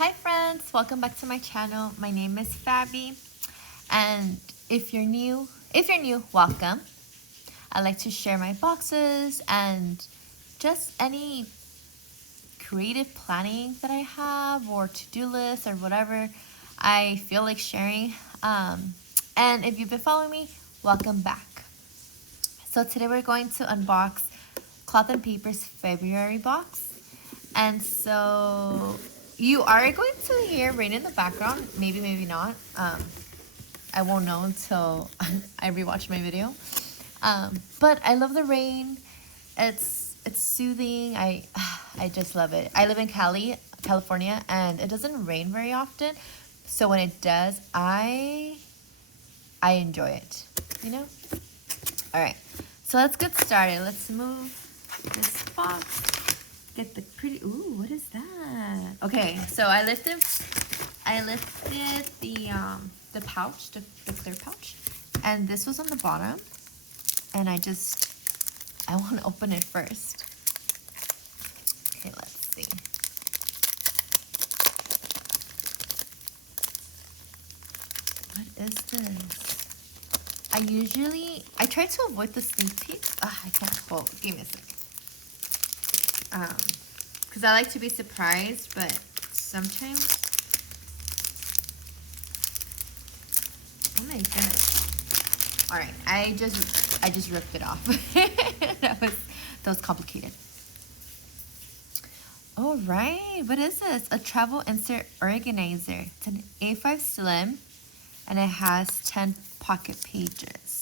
Hi friends, welcome back to my channel. My name is Fabi, and if you're new, welcome. I like to share my boxes and just any creative planning that I have or to-do list or whatever I feel like sharing. And if you've been following me, welcome back. So today we're going to unbox Cloth and Paper's February box. And so you are going to hear rain in the background. Maybe, maybe not. I won't know until I rewatch my video. But I love the rain. It's soothing. I just love it. I live in California, and it doesn't rain very often. So when it does, I enjoy it. You know? All right. So let's get started. Let's move this box. Get the pretty, ooh, what is that? Okay, so I lifted the pouch, the clear pouch, and this was on the bottom, and I want to open it first. Okay, let's see. What is this? I try to avoid the sneak peek. I can't hold. Give me a second. Because I like to be surprised, but sometimes, oh my goodness. All right, I just ripped it off. that was complicated. All right, what is this? A travel insert organizer. It's an A5 slim, and it has 10 pocket pages.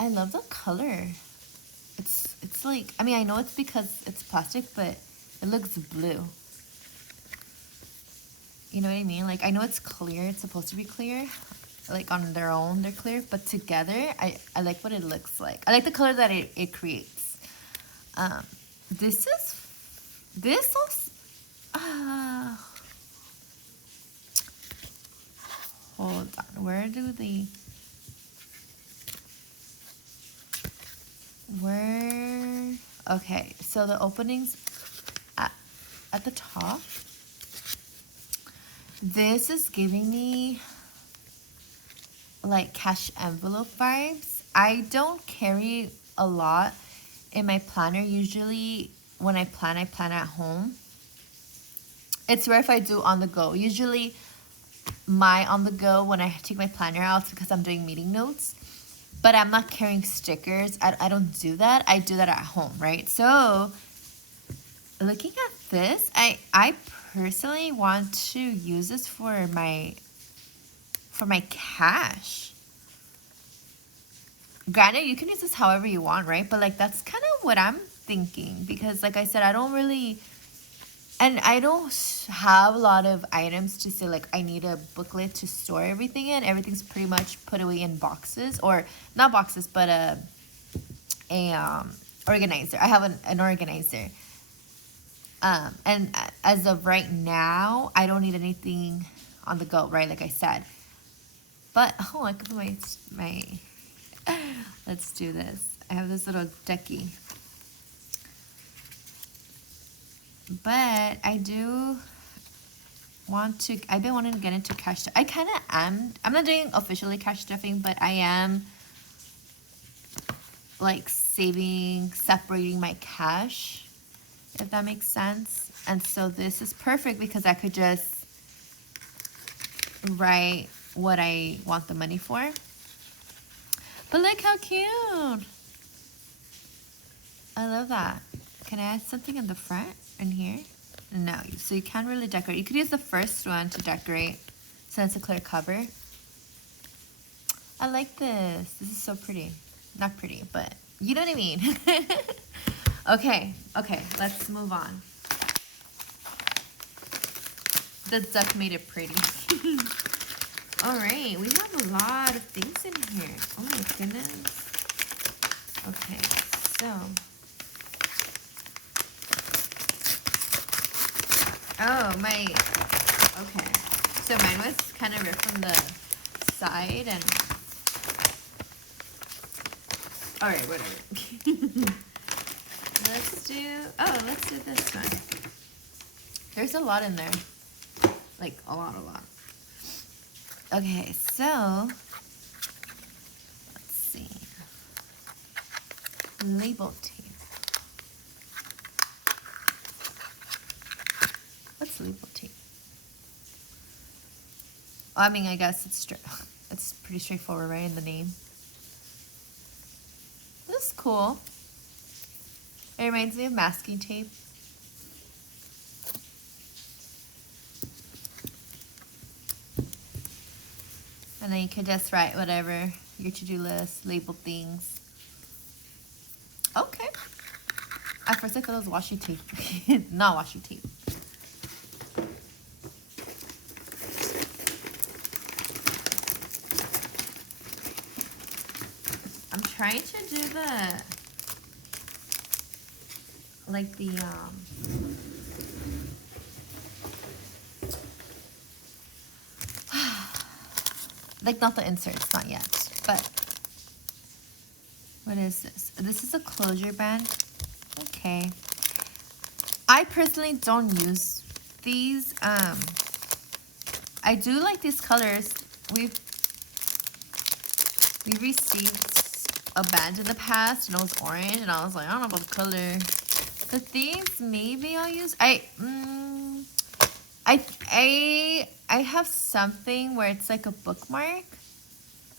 I love the color. It's like, I mean, I know it's because it's plastic, but it looks blue. You know what I mean? Like, I know it's clear. It's supposed to be clear. Like, on their own, they're clear. But together, I like what it looks like. I like the color that it creates. This also, hold on. Okay, so the openings at the top. This is giving me like cash envelope vibes. I don't carry a lot in my planner. Usually when I plan at home. It's rare if I do on the go. Usually my on the go when I take my planner out because I'm doing meeting notes. But I'm not carrying stickers. I don't do that. I do that at home, right? So looking at this, I personally want to use this for my cash. Granted, you can use this however you want, right? But like that's kind of what I'm thinking, because like I said, I don't have a lot of items to say like I need a booklet to store everything in. Everything's pretty much put away in boxes, or not boxes, but a organizer. I have an organizer. And as of right now, I don't need anything on the go, right? Like I said. But, oh, I could put my let's do this. I have this little ducky. But I do I've been wanting to get into cash. I kind of am. I'm not doing officially cash stuffing, but I am like separating my cash, if that makes sense. And so this is perfect because I could just write what I want the money for. But look how cute. I love that. Can I add something in the front in here? No, so you can't really decorate. You could use the first one to decorate since it's a clear cover. I like this. This is so pretty. Not pretty, but you know what I mean. Okay, let's move on. The duck made it pretty. All right, we have a lot of things in here. Oh my goodness. Okay, so. Okay. So mine was kind of ripped from the side, and Alright, whatever. let's do this one. There's a lot in there. Like, a lot. Okay, so, let's see. Label tape. What's label tape? I mean, I guess it's pretty straightforward, right, in the name. This is cool. It reminds me of masking tape. And then you can just write whatever, your to-do list, label things. Okay. At first I thought it was washi tape. Not washi tape. I'm trying to do like not the inserts, not yet, but what is this? This is a closure band. Okay. I personally don't use these. I do like these colors. We received a band in the past and it was orange and I was like, I don't know about the color. But these maybe I'll use. I have something where it's like a bookmark.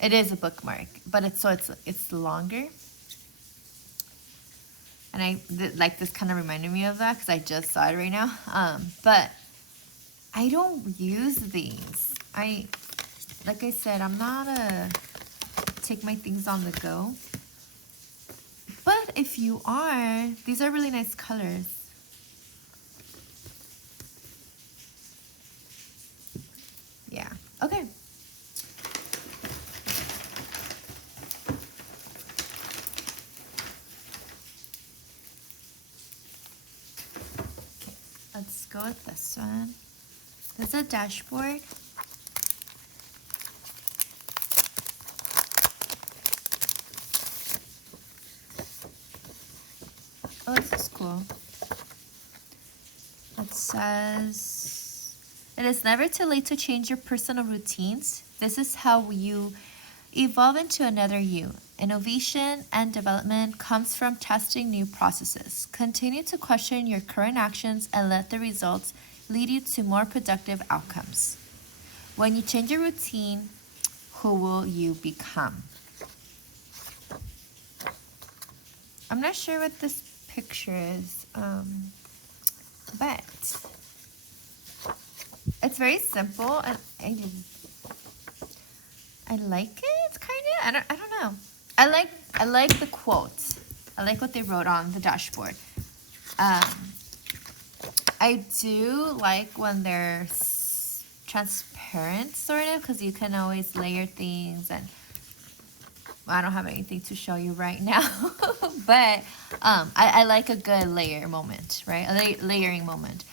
It is a bookmark, but it's longer. And like this kind of reminded me of that because I just saw it right now. But I don't use these. Like I said, I'm not a take my things on the go. But if you are, these are really nice colors. Yeah, okay. Let's go with this one. This is a dashboard. Oh, this is cool. It says, it is never too late to change your personal routines. This is how you evolve into another you. Innovation and development comes from testing new processes. Continue to question your current actions and let the results lead you to more productive outcomes. When you change your routine, who will you become? I'm not sure what this picture is, but it's very simple and I like it, kind of. I don't know. I like the quote. I like what they wrote on the dashboard. I do like when they're transparent, sort of, because you can always layer things, and I don't have anything to show you right now, but I like a good layer moment, right? A layering moment.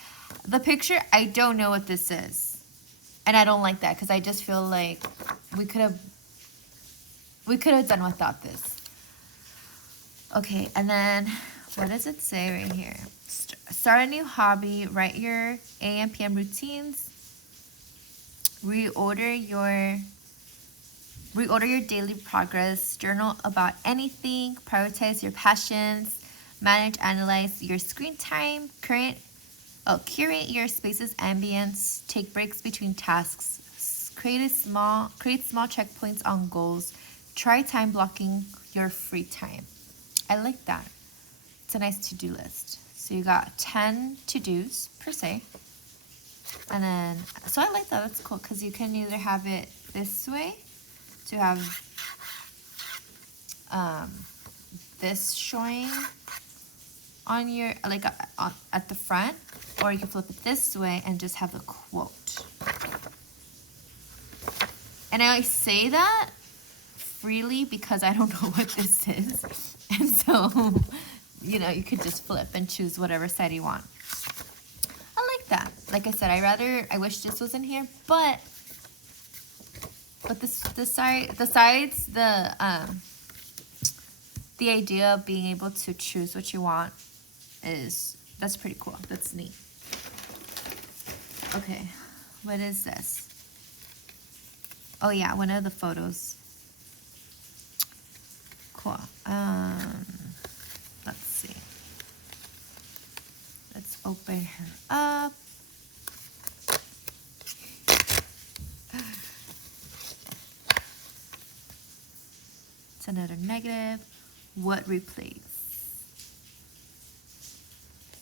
The picture, I don't know what this is, and I don't like that because I just feel like we could have done without this. Okay, and then what does it say right here? Start a new hobby, write your AM PM routines, reorder your daily progress, journal about anything, prioritize your passions, manage, analyze your screen time, curate your space's ambience, take breaks between tasks, create small checkpoints on goals, try time blocking your free time. I like that. It's a nice to-do list. So you got 10 to-dos per se. And then, so I like that. That's cool because you can either have it this way to have this showing on your, like at the front, or you can flip it this way and just have the quote. And I say that freely because I don't know what this is. And so, you know, you could just flip and choose whatever side you want. I like that. Like I said, I wish this was in here, but the the idea of being able to choose what you want that's pretty cool. That's neat. Okay, what is this? Oh yeah, one of the photos. Cool. Let's see. Let's open her up. It's another negative. What replays?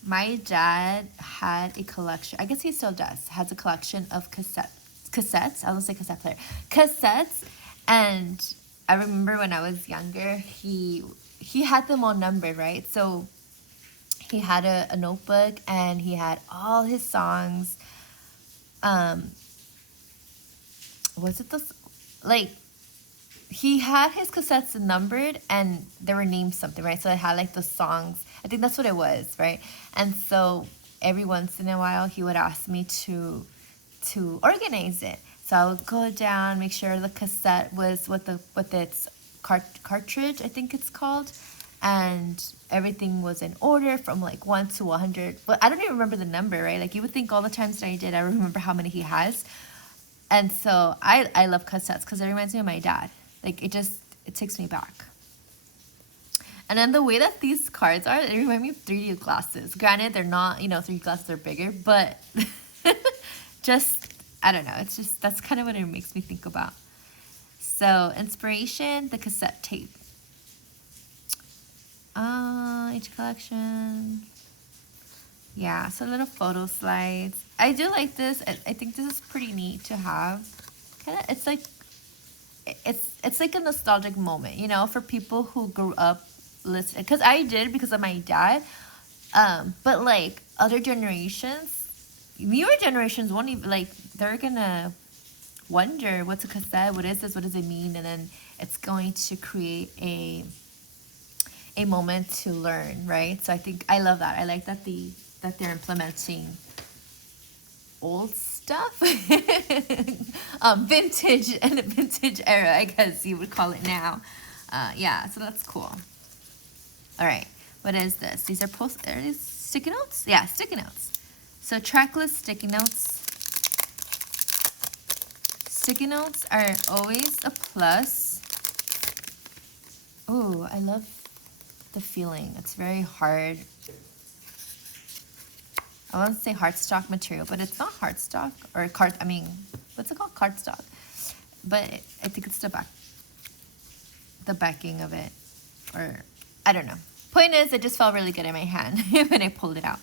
My dad had a collection. I guess he still does. Has a collection of cassettes. I don't say cassette player. Cassettes, and I remember when I was younger, he had them all numbered, right? So he had a notebook, and he had all his songs. Was it this? Like, he had his cassettes numbered, and they were named something, right? So it had like the songs. I think that's what it was, right? And so every once in a while, he would ask me to organize it. So I would go down, make sure the cassette was with its cartridge, I think it's called, and everything was in order from like 1 to 100. But I don't even remember the number, right? Like, you would think all the times that I did, I remember how many he has. And so I love cassettes because it reminds me of my dad. Like, it takes me back. And then the way that these cards are, they remind me of 3D glasses. Granted, they're not, 3D glasses are bigger, but just, I don't know. It's just, that's kind of what it makes me think about. So, inspiration, the cassette tape. Each collection. Yeah, so little photo slides. I do like this. I think this is pretty neat to have. It's like a nostalgic moment, for people who grew up listening. Because I did, because of my dad. But like other generations, newer generations won't even, like, they're gonna wonder, what's a cassette? What is this? What does it mean? And then it's going to create a moment to learn, right? So I think I love that. I like that they're implementing old stuff, vintage and vintage era, I guess you would call it now. Yeah, so that's cool. All right, what is this? These are are these sticky notes? Yeah, sticky notes. So trackless sticky notes. Sticky notes are always a plus. Ooh, I love the feeling. It's very hard. I want to say hardstock material, but it's not hardstock or what's it called? Cardstock. But I think it's the backing of it, or I don't know. Point is, it just felt really good in my hand when I pulled it out.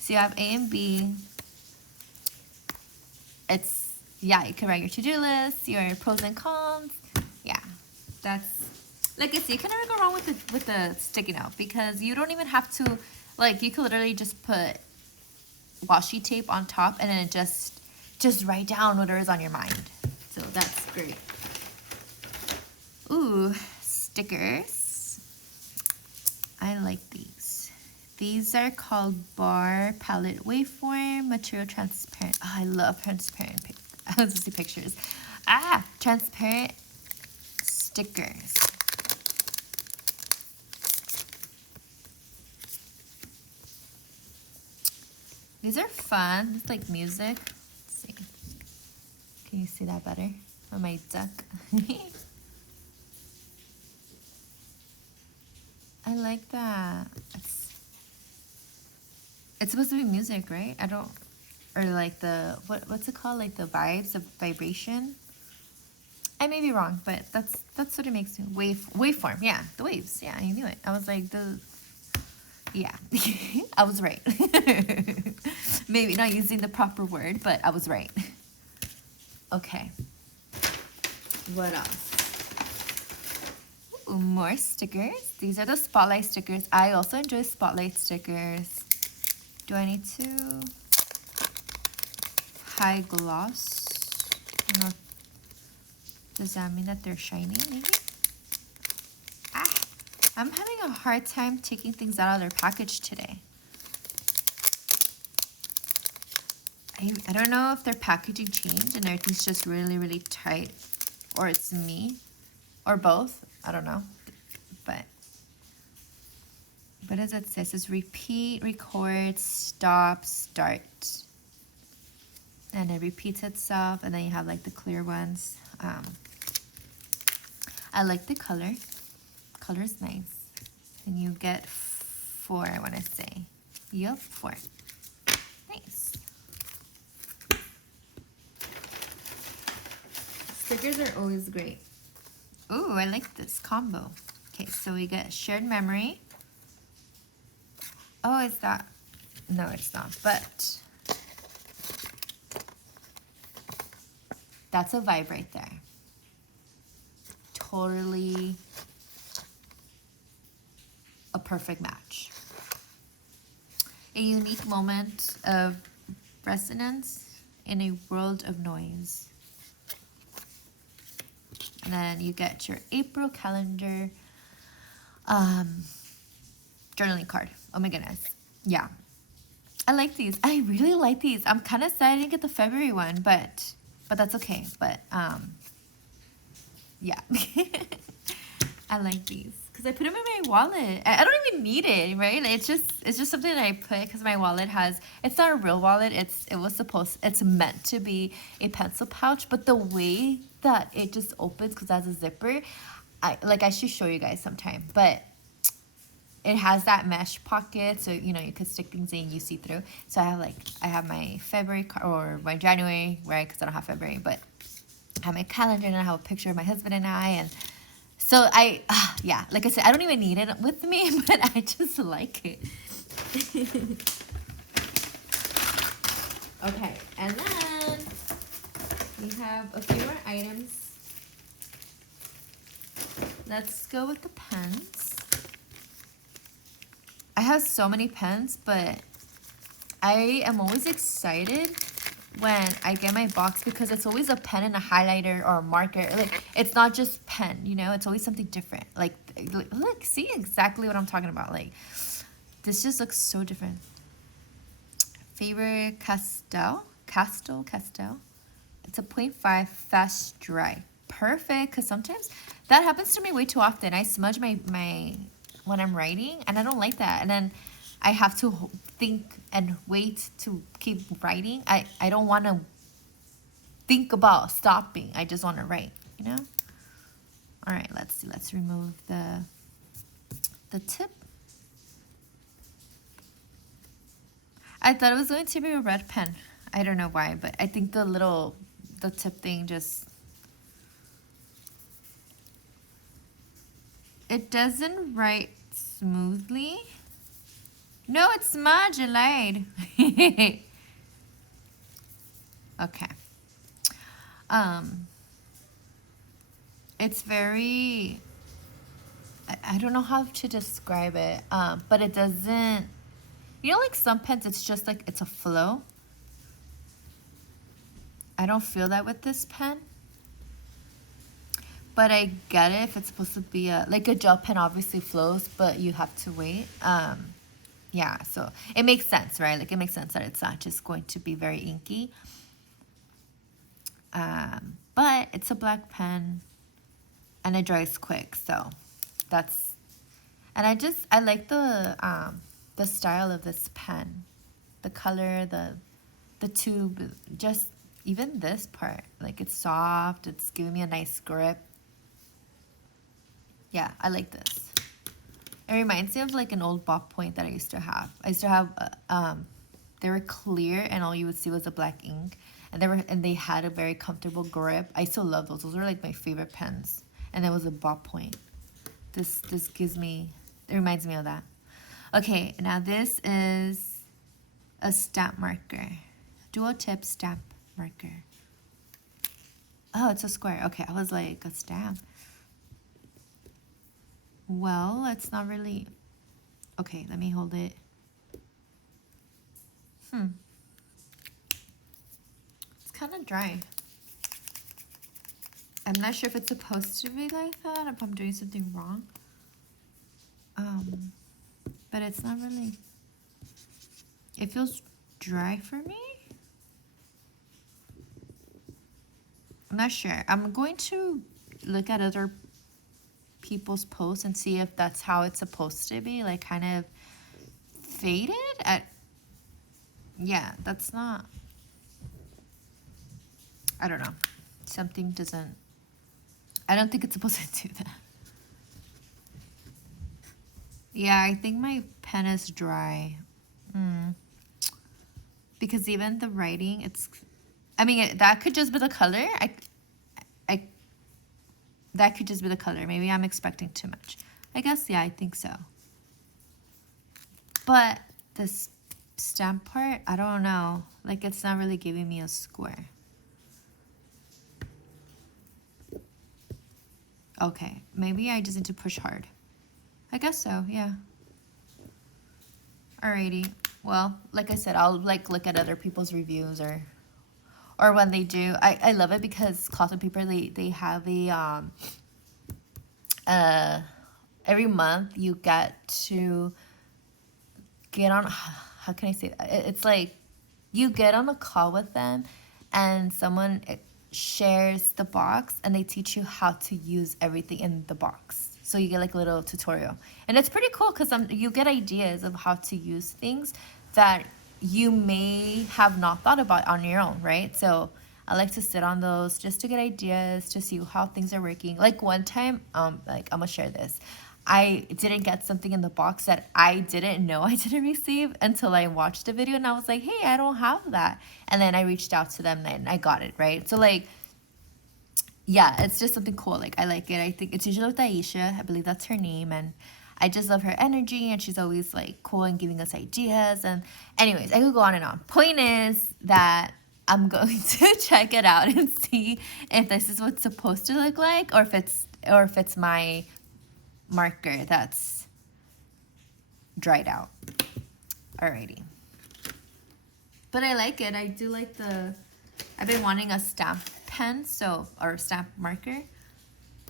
So you have A and B. You can write your to-do list, your pros and cons. Yeah, that's, like I said, you can never go wrong with the sticky note, because you don't even have to, like, you could literally just put washi tape on top, and then it just write down whatever is on your mind. So that's great. Ooh, stickers. I like these. These are called bar palette waveform material transparent. Oh, I love transparent. I was to see pictures. Transparent stickers. These are fun. It's like music. Let's see. Can you see that better? On my duck. I like that. It's supposed to be music, right? Or like what's it called? Like the vibes, the vibration. I may be wrong, but that's what it makes me. Waveform. Yeah, the waves. Yeah, I knew it. I was like yeah, I was right. Maybe not using the proper word, but I was right. Okay. What else? Ooh, more stickers. These are the spotlight stickers. I also enjoy spotlight stickers. Do I need to? High gloss. No. Does that mean that they're shiny, maybe? I'm having a hard time taking things out of their package today. I don't know if their packaging changed and everything's just really, really tight, or it's me, or both. I don't know. But what does it say? It says repeat, record, stop, start. And it repeats itself, and then you have like the clear ones. I like the color. Color is nice. And you get 4, I want to say. Yup, 4. Nice. Stickers are always great. Ooh, I like this combo. Okay, so we get shared memory. Oh, is that? No, it's not, but that's a vibe right there. Totally a perfect match. A unique moment of resonance in a world of noise. And then you get your April calendar journaling card. Oh my goodness. Yeah. I like these. I really like these. I'm kind of sad I didn't get the February one, but that's okay. But yeah. I like these because I put them in my wallet. I don't even need it, right? It's just something that I put because my wallet has. It's not a real wallet. It's meant to be a pencil pouch, but the way that it just opens because it has a zipper, I should show you guys sometime. But it has that mesh pocket, so you know you could stick things in, you see through. So I have my February or my January, right? Because I don't have February, but I have my calendar and I have a picture of my husband and I and. So yeah, like I said, I don't even need it with me, but I just like it. Okay, and then we have a few more items. Let's go with the pens. I have so many pens, but I am always excited when I get my box because it's always a pen and a highlighter or a marker. Like, it's not just pen, you know? It's always something different. Like look, see exactly what I'm talking about. Like, this just looks so different. Faber-Castell. It's a 0.5 fast dry. Perfect, because sometimes that happens to me way too often. I smudge my when I'm writing, and I don't like that. And then I have to think and wait to keep writing. I don't want to think about stopping. I just want to write, you know? All right, let's see. Let's remove the tip. I thought it was going to be a red pen. I don't know why, but I think the tip thing just... It doesn't write smoothly. No, it's smudge. I lied. Okay. It's very... I don't know how to describe it, but it doesn't... You know, like some pens, it's just like it's a flow. I don't feel that with this pen. But I get it if it's supposed to be like a gel pen obviously flows, but you have to wait. Yeah, so it makes sense, right? Like it makes sense that it's not just going to be very inky. But it's a black pen and it dries quick, so that's... And I like the style of this pen. The color, the tube, just even this part. Like it's soft, it's giving me a nice grip. Yeah, I like this. It reminds me of like an old ballpoint that I used to have. I used to have, they were clear and all you would see was a black ink. And they had a very comfortable grip. I still love those. Those are like my favorite pens. And there was a ballpoint. This gives me, it reminds me of that. Okay, now this is a stamp marker. Dual tip stamp marker. Oh, it's a square. Okay, I was like, a stamp. Well, it's not really... Okay, let me hold it. It's kind of dry. I'm not sure if it's supposed to be like that, if I'm doing something wrong. But it's not really... It feels dry for me. I'm not sure. I'm going to look at other people's posts and see if that's how it's supposed to be, like kind of faded. Yeah, that's not, I don't know. Something doesn't, I don't think it's supposed to do that. Yeah, I think my pen is dry. Because even the writing, it's, I mean, that could just be the color. That could just be the color. Maybe I'm expecting too much. I guess, yeah, I think so. But this stamp part, I don't know. Like, it's not really giving me a score. Okay, maybe I just need to push hard. I guess so, yeah. Alrighty. Well, like I said, I'll like look at other people's reviews or when they do. I love it because Cloth and Paper, they have a every month you get to get on, how can I say that? It's like you get on a call with them and someone shares the box and they teach you how to use everything in the box. So you get like a little tutorial. And it's pretty cool because you get ideas of how to use things that you may have not thought about on your own, right? So I like to sit on those just to get ideas, to see how things are working. Like one time, like I'm gonna share this. I didn't get something in the box that I didn't know I didn't receive until I watched the video and I was like, hey, I don't have that. And then I reached out to them and I got it, right? So like, yeah, it's just something cool. Like, I like it. I think it's usually with Aisha. I believe that's her name. And I just love her energy. And she's always, like, cool and giving us ideas. And anyways, I could go on and on. Point is that I'm going to check it out and see if this is what's supposed to look like. Or if it's my marker that's dried out. Alrighty. But I like it. I do like I've been wanting a stamp pen, or stamp marker,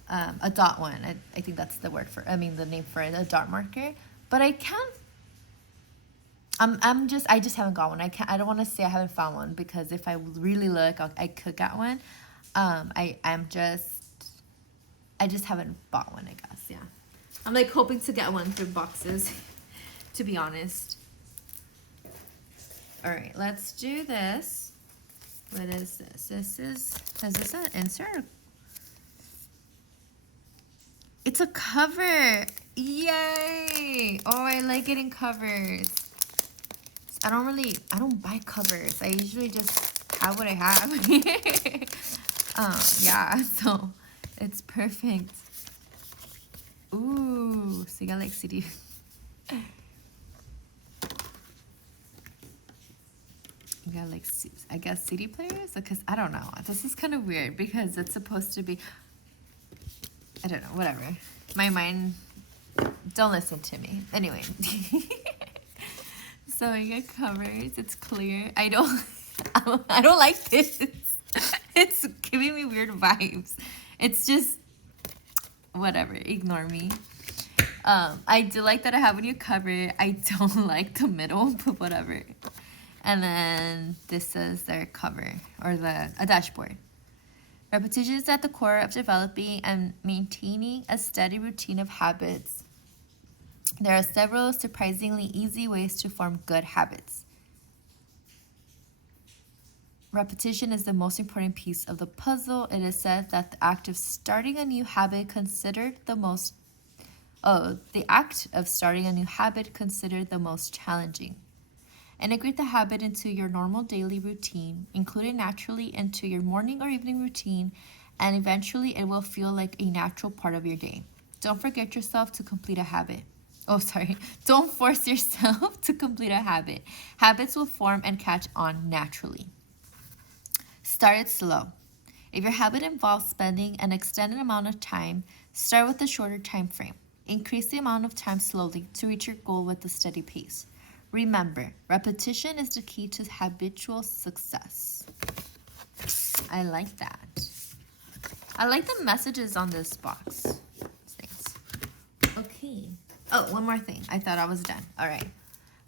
a dot one. I think that's the word the name for it, a dot marker. But I can't. I just haven't got one. I don't want to say I haven't found one because if I really look, I could get one. I just haven't bought one. I guess, yeah. I'm like hoping to get one through boxes, to be honest. All right, let's do this. What is this? Is this an insert? It's a cover. Yay! Oh, I like getting covers. I don't buy covers. I usually just have what I have. Yeah, so it's perfect. Ooh, so you got like CD. You got like, I guess CD players? Because I don't know. This is kind of weird because it's supposed to be, I don't know, whatever. My mind, don't listen to me. Anyway. So I get covers. It's clear. I don't like this. It's giving me weird vibes. It's just, whatever. Ignore me. I do like that I have a new cover. I don't like the middle, but whatever. And then this is their cover, or a dashboard. Repetition is at the core of developing and maintaining a steady routine of habits. There are several surprisingly easy ways to form good habits. Repetition is the most important piece of the puzzle. It is said that the act of starting a new habit considered the most challenging. Integrate the habit into your normal daily routine, include it naturally into your morning or evening routine, and eventually it will feel like a natural part of your day. Don't forget yourself to complete a habit. Don't force yourself to complete a habit. Habits will form and catch on naturally. Start it slow. If your habit involves spending an extended amount of time, start with a shorter time frame. Increase the amount of time slowly to reach your goal with a steady pace. Remember, repetition is the key to habitual success. I like that. I like the messages on this box. Thanks. Okay. Oh, one more thing. I thought I was done. All right.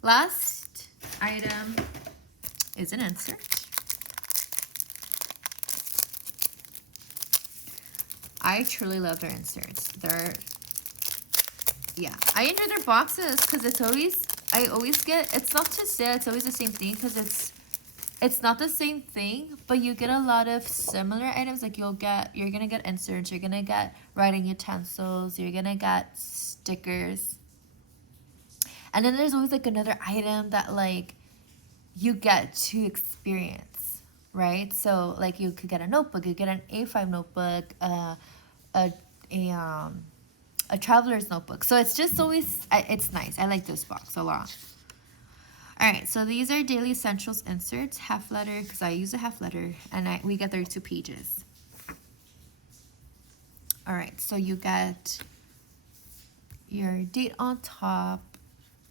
Last item is an insert. I truly love their inserts. yeah, I enjoy their boxes because I always get, it's not to say it's always the same thing because it's not the same thing, but you get a lot of similar items. Like you're gonna get inserts, you're gonna get writing utensils, you're gonna get stickers. And then there's always like another item that like you get to experience, right? So like you could get a notebook, you get an A5 notebook, a a um a traveler's notebook. So it's just always, it's nice. I like this box a lot. All right, so these are daily essentials inserts, half letter, because I use a half letter, and we get 32 pages. All right, so you get your date on top,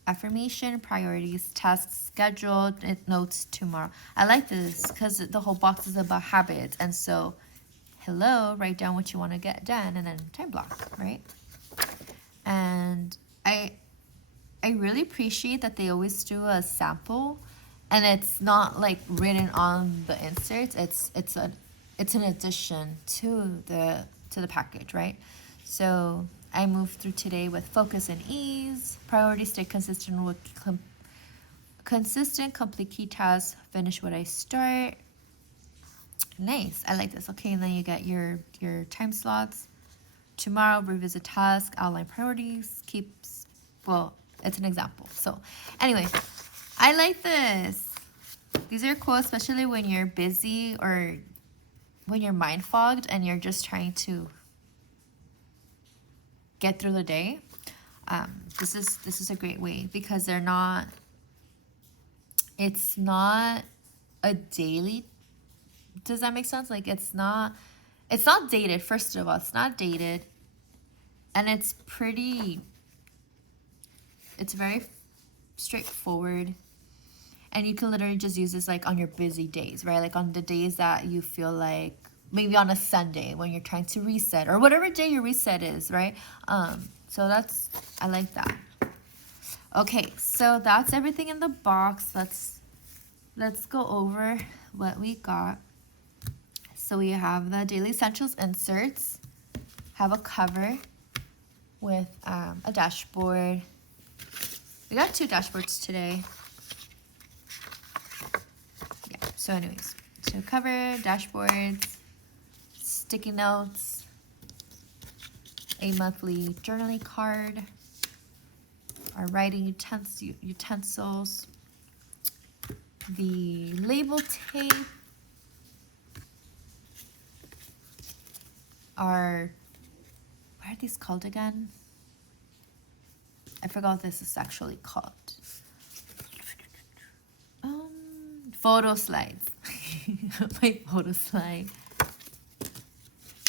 affirmation, priorities, tasks, scheduled, notes tomorrow. I like this because the whole box is about habits, and so hello, write down what you want to get done, and then time block, right? And I really appreciate that they always do a sample, and it's not like written on the inserts. It's an addition to the package, right? So I moved through today with focus and ease. Priority, stay consistent with complete key tasks. Finish what I start. Nice, I like this. Okay, and then you get your time slots. Tomorrow, revisit task, outline priorities, well, it's an example. So anyway, I like this. These are cool, especially when you're busy or when you're mind fogged and you're just trying to get through the day. This is a great way because it's not a daily, does that make sense? Like it's not dated. First of all, it's not dated, and it's very straightforward, and you can literally just use this like on your busy days, right? Like on the days that you feel like, maybe on a Sunday when you're trying to reset, or whatever day your reset is, right? So I like that. Okay, so that's everything in the box. Let's go over what we got. So we have the daily essentials inserts, have a cover with a dashboard. We got 2 dashboards today. Yeah, so anyways, so cover, dashboards, sticky notes, a monthly journaling card, our writing utensils, the label tape, what are these called again? I forgot what this is actually called. Photo slides. My photo slide.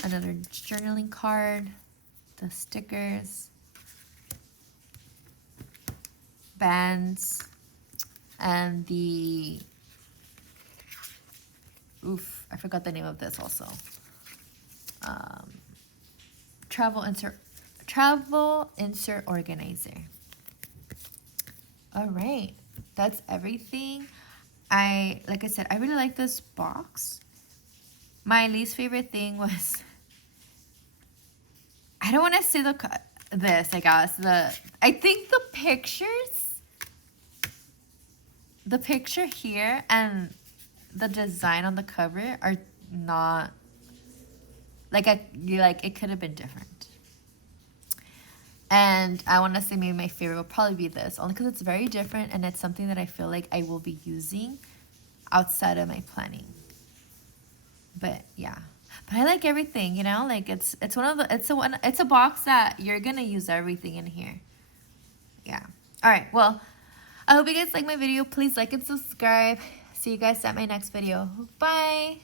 Another journaling card. The stickers. Bands. And I forgot the name of this also. Travel insert organizer. All right, that's everything. Like I said, I really like this box. My least favorite thing was, I don't want to say this, I guess. I think the picture here and the design on the cover are not, like, it could have been different. And I want to say maybe my favorite will probably be this, only because it's very different and it's something that I feel like I will be using outside of my planning. But yeah, but I like everything, you know, like it's a box that you're gonna use everything in here. Yeah. All right. Well, I hope you guys like my video. Please like and subscribe. See you guys at my next video. Bye.